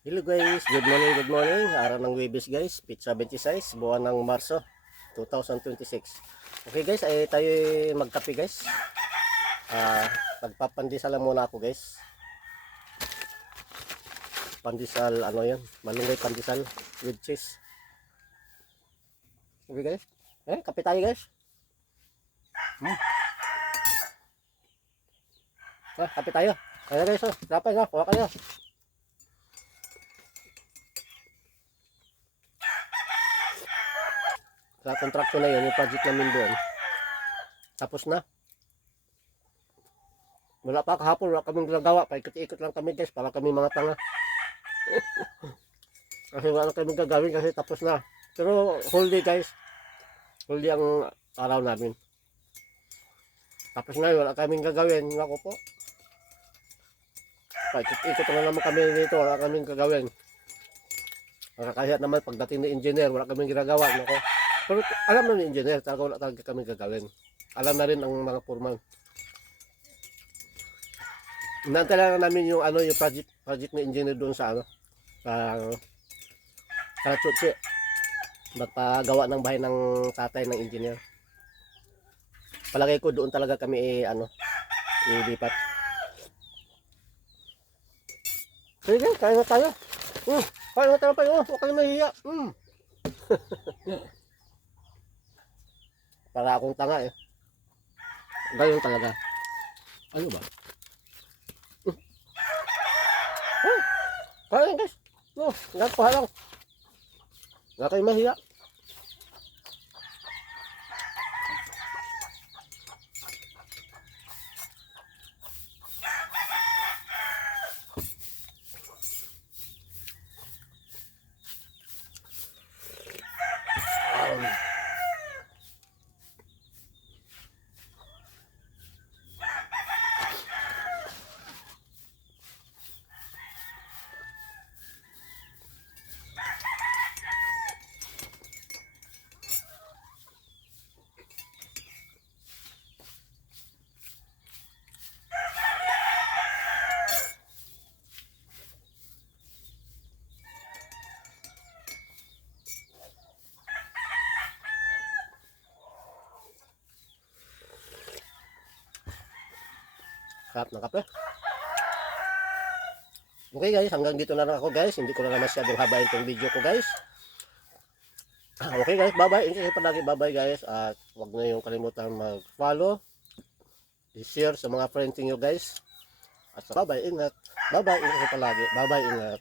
Hello guys, good morning. Araw ng Webes guys, pizza 26, buwan ng Marso 2026. Okay guys, ay tayo magkape guys. Magpapandesal lang muna ako guys. Pandesal, ano yan, malunggay pandesal with cheese. Okay guys, kape tayo guys. Kape tayo. Ayan guys, dapat na, kuha kayo. Sa contraction na yun, yung project namin doon. Tapos na. Wala pa kahapon, wala kaming ginagawa. Paikot-ikot lang kami guys, para kami mga tanga. Kasi wala kaming gagawin kasi tapos na. Pero whole day guys. Whole day ang araw namin. Tapos na wala kaming gagawin. Wala ko po. Paikot-ikot na naman kami dito, wala kaming gagawin. Nakakaya naman pagdating ni engineer, wala kaming ginagawa. Nako. Pero alam na ni engineer, talaga wala talaga kami gagawin. Alam na rin ang mga foreman. Inaantay lang namin yung ano yung project ni engineer doon sa ano sa Chutsi. Magpagawa ng bahay ng tatay ng engineer. Palagay ko doon talaga kami ilipat. Sige, kaya na tayo. Kaya na tayo pa yun. Huwag kayong mahihiya. Para akong tanga eh. Ganyan talaga. Ano ba? Kaya guys. Ganyan pa lang. Huwag kayong mahihiya. Sarap ng kape. Okay guys, hanggang dito na lang ako guys. Hindi ko na masyadong habain itong video ko guys. Okay guys, bye bye. Ingat kayo palagi, bye bye guys. At huwag na yung kalimutan mag-follow, i-share sa mga friends niyo guys. At bye bye, ingat. Bye bye, ingat kayo palagi. Bye bye, ingat.